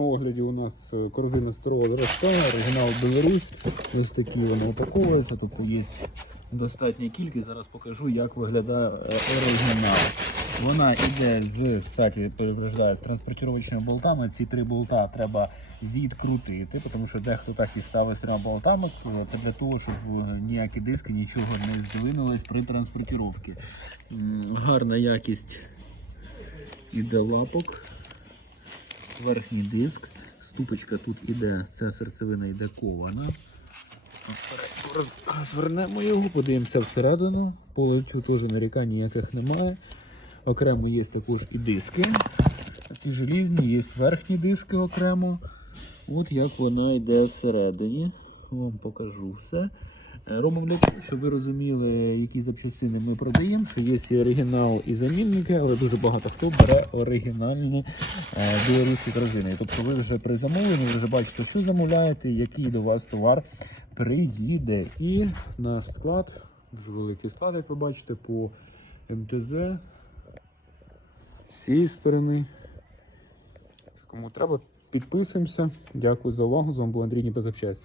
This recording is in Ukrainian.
На огляді у нас е, корзина старого зразка, оригінал Беларусь. Ось такі вони упаковуються. Тобто є достатня кількість. Зараз покажу, як виглядає е, оригінал. Вона йде з кстати, переповідаю, з транспортировочними болтами. Ці три болта треба відкрутити, тому що дехто так і ставить з трьома болтами. Це для того, щоб е, ніякі диски нічого не здвинулись при транспортировці. М, Гарна якість іде лапок верхній диск. Ступочка тут іде, ця серцевина йде кована. Розвернемо його, подивимося всередину. Полицю теж нарікань ніяких немає. Окремо є також і диски. Ці желізні, є верхні диски окремо. От як вона йде всередині. Вам покажу все. Е, Робимо для того, щоб ви розуміли, які запчастини ми продаємо. Що є і оригінал і замінники, але дуже багато хто бере оригінальні е, білоруські корзини. Тобто ви вже при замовленні ви вже бачите, що замовляєте, який до вас товар приїде. І наш склад, дуже великий склад, як ви бачите, по МТЗ. З цієї сторони. Кому треба, підписуємося. Дякую за увагу. З вами був Андрій Ніпозапчасть.